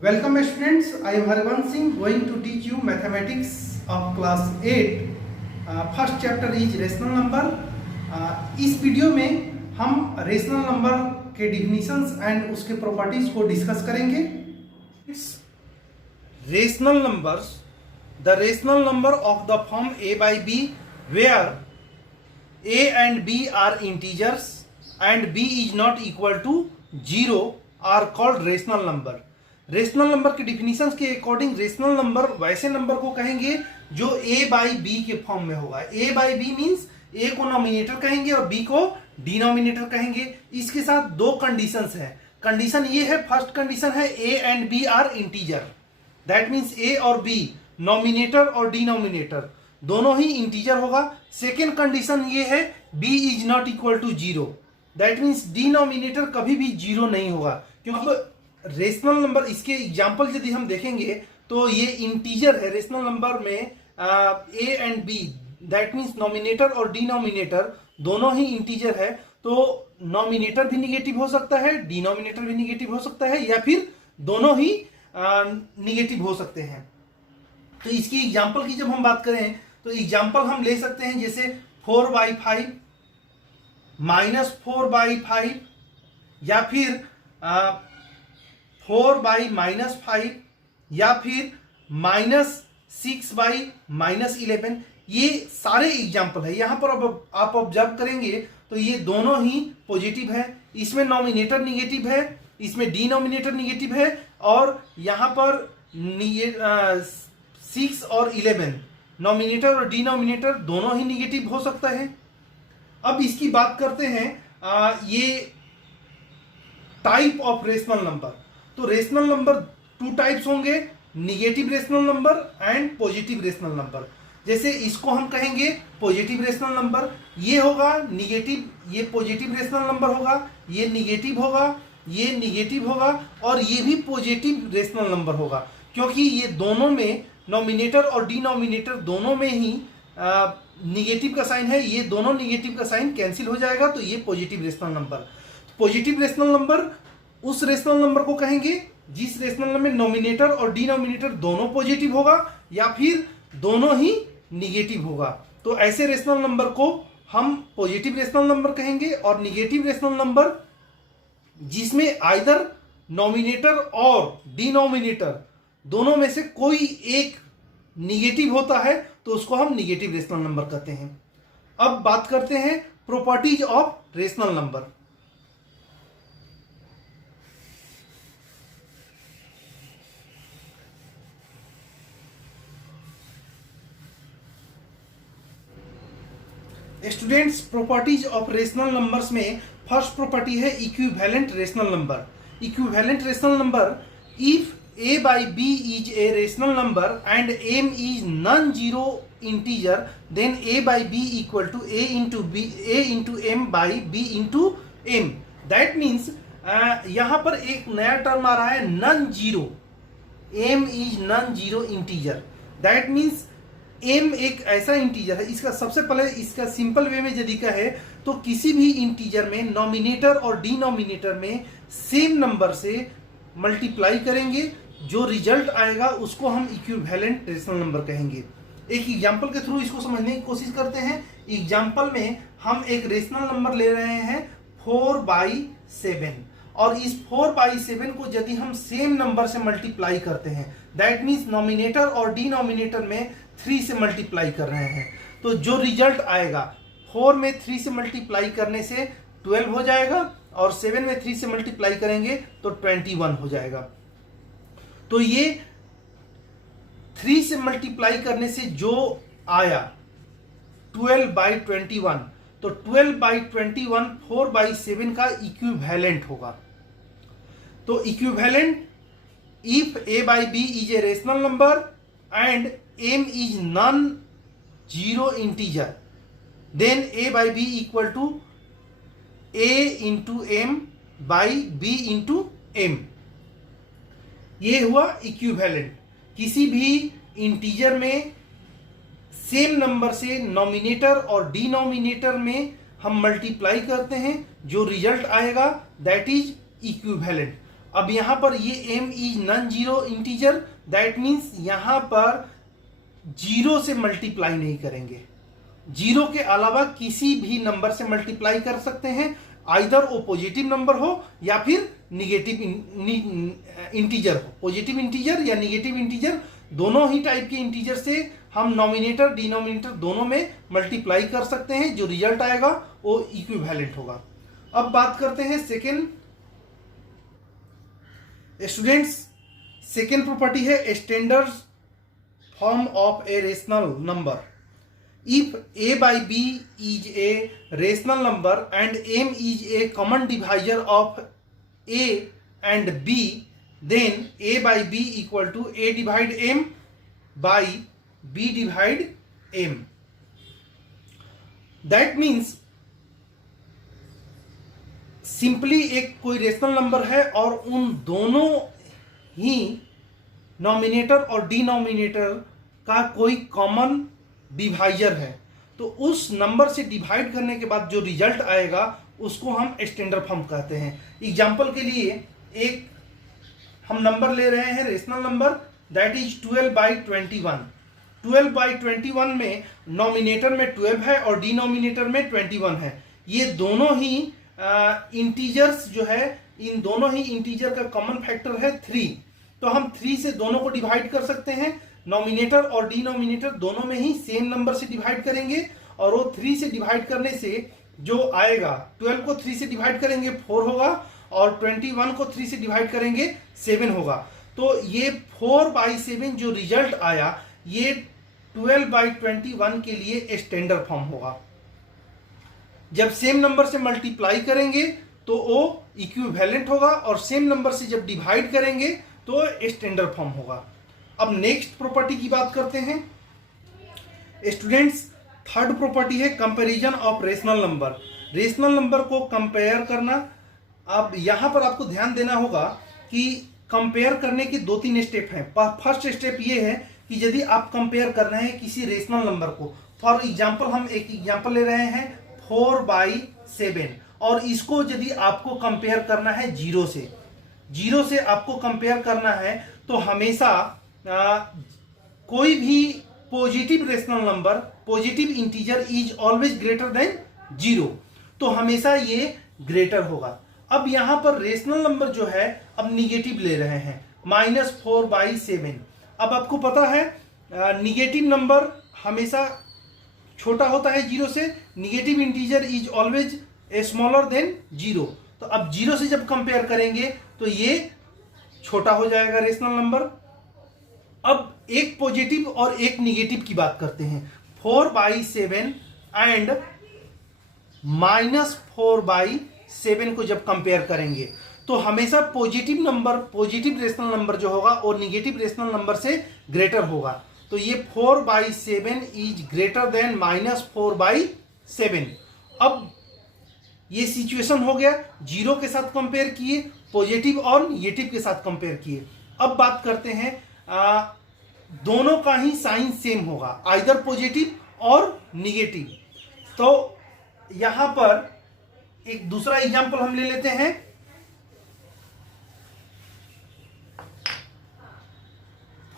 Welcome students, I am Harivansh Singh going to teach you mathematics of class 8. First chapter is rational number. इस video में हम rational number के definitions and उसके properties को discuss करेंगे. Rational numbers, the rational number of the form a by b where a and b are integers and b is not equal to 0 are called rational number. Rational number के definitions के according rational number वैसे number को कहेंगे जो a by B के form में होगा. a by B means a को नॉमिनेटर कहेंगे और b को डिनोमिनेटर कहेंगे. इसके साथ दो कंडीशंस है. कंडीशन ये है, फर्स्ट कंडीशन है a and b are integer. That means a और b नॉमिनेटर और डिनोमिनेटर दोनों ही इंटीजर होगा. सेकेंड कंडीशन ये है b is not equal to 0. That means denominator कभी भी 0 नहीं होगा. क्योंकि रेशनल नंबर, इसके एग्जाम्पल यदि हम देखेंगे तो ये इंटीजर है. रेशनल नंबर में a and b that means nominator और डिनोमिनेटर दोनों ही इंटीजर है. तो नॉमिनेटर भी निगेटिव हो सकता है, डिनोमिनेटर भी निगेटिव हो सकता है, या फिर दोनों ही निगेटिव हो सकते हैं. तो इसकी एग्जाम्पल की जब हम बात करें तो एग्जाम्पल हम ले सकते हैं जैसे 4/5 -4/5 या फिर 4/-5 या फिर -6/-11. ये सारे एग्जाम्पल है. यहां पर अब आप ऑब्जर्व करेंगे तो ये दोनों ही पॉजिटिव है. इसमें नॉमिनेटर निगेटिव है, इसमें डिनोमिनेटर निगेटिव है, और यहां पर 6 और 11 नॉमिनेटर और डिनोमिनेटर दोनों ही निगेटिव हो सकता है. अब इसकी बात करते हैं ये टाइप ऑफ रेशनल नंबर. तो रेशनल नंबर टू टाइप्स होंगे, negative rational number and positive rational number. जैसे इसको हम कहेंगे पॉजिटिव रेशनल नंबर. ये होगा निगेटिव, ये पॉजिटिव रेशनल नंबर होगा, ये निगेटिव होगा, ये निगेटिव होगा, और ये भी पॉजिटिव रेशनल नंबर होगा. क्योंकि ये दोनों में नॉमिनेटर और डिनोमिनेटर दोनों में ही निगेटिव का साइन है. ये दोनों निगेटिव का साइन कैंसिल हो जाएगा, तो ये positive rational number. Positive rational number उस रेशनल नंबर को कहेंगे जिस रेशनल नंबर में नॉमिनेटर और डिनोमिनेटर दोनों पॉजिटिव होगा या फिर दोनों ही निगेटिव होगा. तो ऐसे रेशनल नंबर को हम पॉजिटिव रेशनल नंबर कहेंगे. और निगेटिव रेशनल नंबर जिसमें आइदर नॉमिनेटर और डिनोमिनेटर दोनों में से कोई एक निगेटिव होता है तो उसको हम निगेटिव रेशनल नंबर कहते हैं. अब बात करते हैं properties of rational number. Students, properties of rational numbers में फर्स्ट प्रॉपर्टी है equivalent rational number. Equivalent rational number, if a by b is a rational number and m is non-zero integer, then a by b equal to a into m by b into m. That means यहाँ पर एक नया term आ रहा है non-zero. m is non-zero integer. That means m एक ऐसा integer है. इसका सबसे पहले इसका सिंपल वे में यदि कहे तो किसी भी इंटीजर में नॉमिनेटर और डिनोमिनेटर में सेम नंबर से मल्टीप्लाई करेंगे, जो रिजल्ट आएगा उसको हम इक्विवेलेंट रेशनल नंबर कहेंगे. एक एग्जांपल के थ्रू इसको समझने की कोशिश करते हैं. एग्जांपल में हम एक रेशनल नंबर ले रहे हैं 4/7, और इस 4/7 को यदि हम सेम नंबर से मल्टीप्लाई करते हैं, दैट मीन्स नॉमिनेटर और डिनोमिनेटर में 3 से मल्टीप्लाई कर रहे हैं, तो जो रिजल्ट आएगा 4 में 3 से मल्टीप्लाई करने से 12 हो जाएगा, और 7 में 3 से मल्टीप्लाई करेंगे तो 21 हो जाएगा. तो ये 3 से मल्टीप्लाई करने से जो आया 12/21, तो 12/21 4/7 का इक्विवेलेंट होगा. तो equivalent, if a by b is a rational number and m is non-zero integer, then a by b equal to a into m by b into m. ये हुआ इक्विवेलेंट. किसी भी इंटीजर में सेम नंबर से nominator और denominator में हम multiply करते हैं, जो रिजल्ट आएगा दैट इज इक्विवेलेंट. अब यहां पर ये m is non zero integer, that means यहां पर जीरो से मल्टीप्लाई नहीं करेंगे, जीरो के अलावा किसी भी नंबर से मल्टीप्लाई कर सकते हैं, आइदर वो पॉजिटिव नंबर हो या फिर निगेटिव इंटीजर हो। पॉजिटिव इंटीजर या निगेटिव इंटीजर दोनों ही टाइप के इंटीजर से हम नॉमिनेटर डिनोमिनेटर दोनों में मल्टीप्लाई कर सकते हैं, जो रिजल्ट आएगा वो इक्विवेलेंट होगा। अब बात करते हैं सेकेंड स्टूडेंट्स, सेकेंड प्रॉपर्टी है standard form of a rational number. If a by b is a rational number and m is a common divisor of a and b, then a by b equal to a divide m by b divide m. That means simply एक कोई rational number है और उन दोनों ही nominator और denominator का कोई common divisor है, तो उस नंबर से डिवाइड करने के बाद जो रिजल्ट आएगा उसको हम स्टैंडर्ड फॉर्म कहते हैं। एग्जांपल के लिए एक हम नंबर ले रहे हैं रेशनल नंबर, दैट इज 12/21। 12/21 में नॉमिनेटर में 12 है और डिनोमिनेटर में 21 है। ये दोनों ही इंटीजर्स जो है, इन दोनों ही इंटीजर का कॉमन फैक्टर है 3, तो हम 3 से दोनों को डिवाइड कर सकते हैं। नॉमिनेटर और डिनोमिनेटर दोनों में ही सेम नंबर से डिवाइड करेंगे और वो 3 से डिवाइड करने से जो आएगा, 12 को 3 से डिवाइड करेंगे 4 होगा और 21 को 3 से डिवाइड करेंगे 7 होगा। तो ये 4/7 जो रिजल्ट आया ये 12/21 के लिए स्टैंडर्ड फॉर्म होगा। जब सेम नंबर से मल्टीप्लाई करेंगे तो वो इक्विवेलेंट होगा और सेम नंबर से जब डिवाइड करेंगे तो स्टैंडर्ड फॉर्म होगा। अब नेक्स्ट प्रॉपर्टी की बात करते हैं स्टूडेंट्स। थर्ड प्रॉपर्टी है comparison of rational number. Rational number को कंपेयर करना। अब यहां पर आपको ध्यान देना होगा कि कंपेयर करने के 2-3 स्टेप हैं। फर्स्ट स्टेप ये है कि यदि आप कंपेयर कर रहे हैं किसी रेशनल नंबर को, फॉर एग्जांपल हम एक एग्जांपल ले रहे हैं 4/7 और इसको यदि आपको कंपेयर करना है जीरो से आपको कंपेयर करना है, तो हमेशा कोई भी positive rational number, positive integer is always greater than 0, तो हमेशा ये ग्रेटर होगा। अब यहां पर रेशनल नंबर जो है अब निगेटिव ले रहे हैं -4/7। अब आपको पता है निगेटिव नंबर हमेशा छोटा होता है 0 से, negative integer is always smaller than 0, तो अब 0 से जब कंपेयर करेंगे तो ये छोटा हो जाएगा रेशनल नंबर। अब एक पॉजिटिव और एक निगेटिव की बात करते हैं। 4/7 एंड -4/7 को जब कंपेयर करेंगे तो हमेशा positive number, positive rational number जो होगा वो निगेटिव रेशनल नंबर से ग्रेटर होगा। तो ये 4/7 इज ग्रेटर देन -4/7। अब ये सिचुएशन हो गया, 0 के साथ कंपेयर किए, पॉजिटिव और निगेटिव के साथ कंपेयर किए। अब बात करते हैं दोनों का ही साइन सेम होगा, आइदर पॉजिटिव और निगेटिव। तो यहां पर एक दूसरा एग्जांपल हम ले लेते हैं।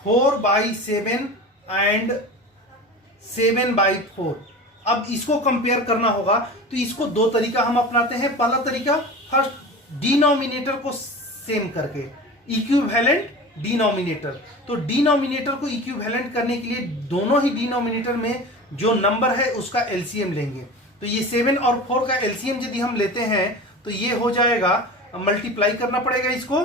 4/7 एंड 7/4। अब इसको कंपेयर करना होगा तो इसको 2 तरीका हम अपनाते हैं। पहला तरीका, फर्स्ट डिनोमिनेटर को सेम करके, इक्विवेलेंट डिनोमिनेटर। तो डिनोमिनेटर को इक्विवेलेंट करने के लिए दोनों ही डिनोमिनेटर में जो नंबर है उसका एलसीएम लेंगे। तो ये 7 और 4 का एलसीएम यदि हम लेते हैं तो ये हो जाएगा, मल्टीप्लाई करना पड़ेगा इसको,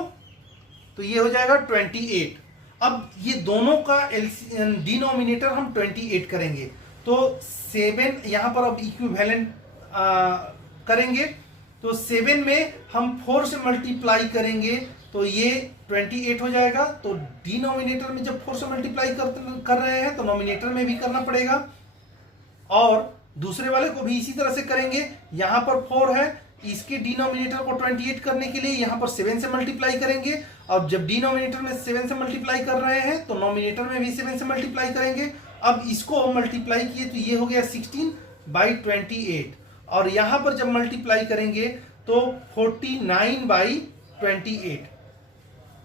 तो ये हो जाएगा 28। अब ये दोनों का डिनोमिनेटर हम 28 करेंगे, तो 7 यहां पर अब इक्विवेलेंट करेंगे, तो 7 में हम 4 से मल्टीप्लाई करेंगे तो ये 28 हो जाएगा। तो डिनोमिनेटर में जब 4 से मल्टीप्लाई कर रहे हैं तो नोमिनेटर में भी करना पड़ेगा, और दूसरे वाले को भी इसी तरह से करेंगे। यहां पर 4 है, इसके डिनोमिनेटर को 28 करने के लिए यहां पर 7 से मल्टीप्लाई करेंगे। अब जब डिनोमिनेटर में 7 से मल्टीप्लाई कर रहे हैं तो नोमिनेटर में भी 7 से मल्टीप्लाई करेंगे। अब इसको मल्टीप्लाई किए तो ये हो गया 16/28, और यहां पर जब मल्टीप्लाई करेंगे तो 49/28।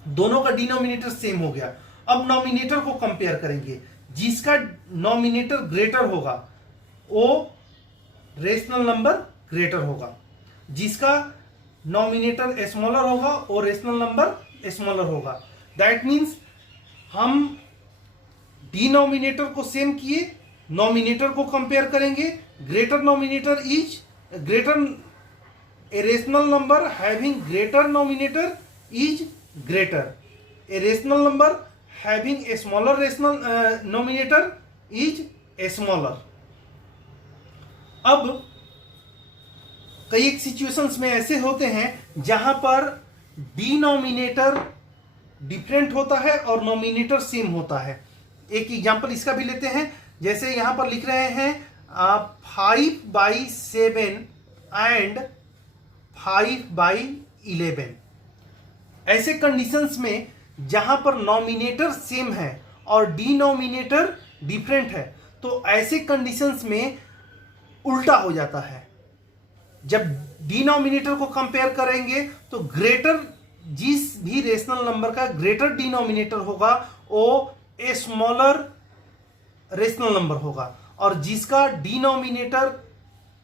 दोनों का डिनोमिनेटर सेम हो गया। अब नॉमिनेटर को कंपेयर करेंगे, जिसका नॉमिनेटर ग्रेटर होगा वो रेशनल नंबर ग्रेटर होगा, जिसका नॉमिनेटर स्मॉलर होगा वो रेशनल नंबर स्मॉलर होगा। दैट मीन्स हम डिनोमिनेटर को सेम किए, नॉमिनेटर को कंपेयर करेंगे। Greater nominator is greater, a rational number having greater nominator is greater, a rational number having a smaller rational nominator is smaller. अब कई एक situations में ऐसे होते हैं जहां पर डिनोमिनेटर डिफरेंट होता है और नॉमिनेटर सेम होता है। एक एग्जांपल इसका भी लेते हैं, जैसे यहां पर लिख रहे हैं 5/7 एंड 5/11। ऐसे कंडीशंस में जहां पर नॉमिनेटर सेम है और डिनोमिनेटर डिफरेंट है, तो ऐसे कंडीशंस में उल्टा हो जाता है। जब डिनोमिनेटर को कंपेयर करेंगे तो ग्रेटर, जिस भी रेशनल नंबर का ग्रेटर डिनोमिनेटर होगा वो ए स्मॉलर रेशनल नंबर होगा, और जिसका डिनोमिनेटर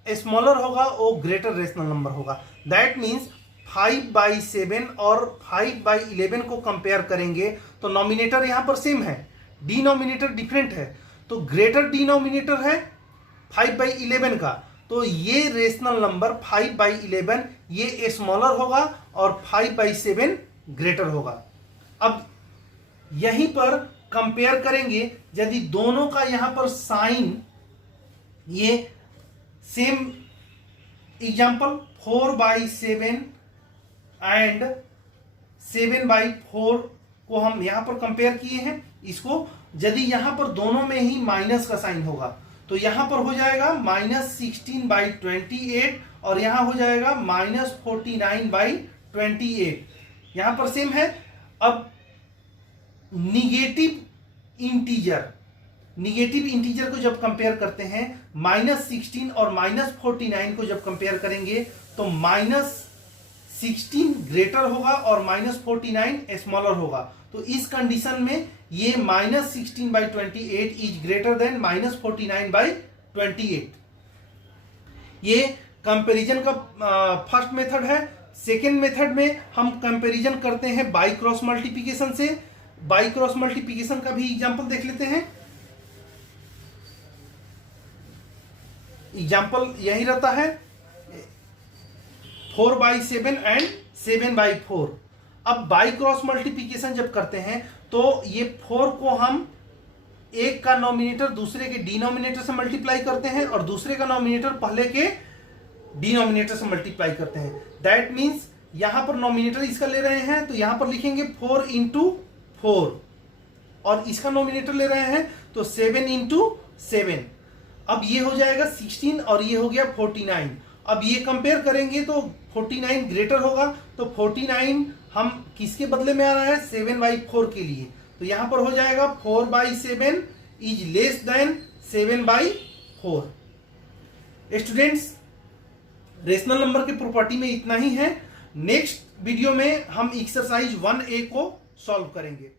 स्मॉलर होगा वो ग्रेटर रेशनल नंबर होगा। दैट मीन्स 5/7 और 5/11 को कंपेयर करेंगे तो नॉमिनेटर यहां पर सेम है, डिनोमिनेटर डिफरेंट है, तो ग्रेटर डिनोमिनेटर है 5/11 का, तो ये रेशनल नंबर 5/11 ये स्मॉलर होगा और 5/7 ग्रेटर होगा। अब यहीं पर कंपेयर करेंगे, यदि दोनों का यहां पर साइन ये सेम, एग्जांपल 4/7 एंड 7/4 को हम यहां पर कंपेयर किए हैं। इसको यदि यहां पर दोनों में ही माइनस का साइन होगा तो यहां पर हो जाएगा -16/28 और यहां हो जाएगा -49/28। यहां पर सेम है। अब निगेटिव इंटीजर को जब कंपेयर करते हैं, -16 और -49 को जब कंपेयर करेंगे तो -16 ग्रेटर होगा और -49 स्मॉलर होगा। तो इस कंडीशन में ये -16/28 इज ग्रेटर देन -49/28। ये कंपैरिजन का फर्स्ट मेथड है। सेकेंड मेथड में हम कंपैरिजन करते हैं बाई क्रॉस मल्टीप्लिकेशन से। बाई क्रॉस मल्टीप्लिकेशन का भी एग्जांपल देख लेते हैं। एग्जांपल यही रहता है 4/7 एंड 7/4। अब बाई क्रॉस मल्टीप्लिकेशन जब करते हैं तो ये 4 को हम एक का नॉमिनेटर दूसरे के डिनोमिनेटर से मल्टीप्लाई करते हैं और दूसरे का नॉमिनेटर पहले के डिनोमिनेटर से मल्टीप्लाई करते हैं। दैट मीन्स यहां पर नॉमिनेटर इसका ले रहे हैं तो यहां पर लिखेंगे 4 × 4 और इसका नॉमिनेटर ले रहे हैं तो 7 × 7। अब ये हो जाएगा 16 और ये हो गया 49। अब ये कंपेयर करेंगे तो 49 ग्रेटर होगा, तो 49 हम किसके बदले में आ रहा है 7/4 के लिए, तो यहां पर हो जाएगा 4/7 is less than 7/4। Students, rational number के प्रॉपर्टी में इतना ही है। नेक्स्ट वीडियो में हम एक्सरसाइज 1A को सॉल्व करेंगे।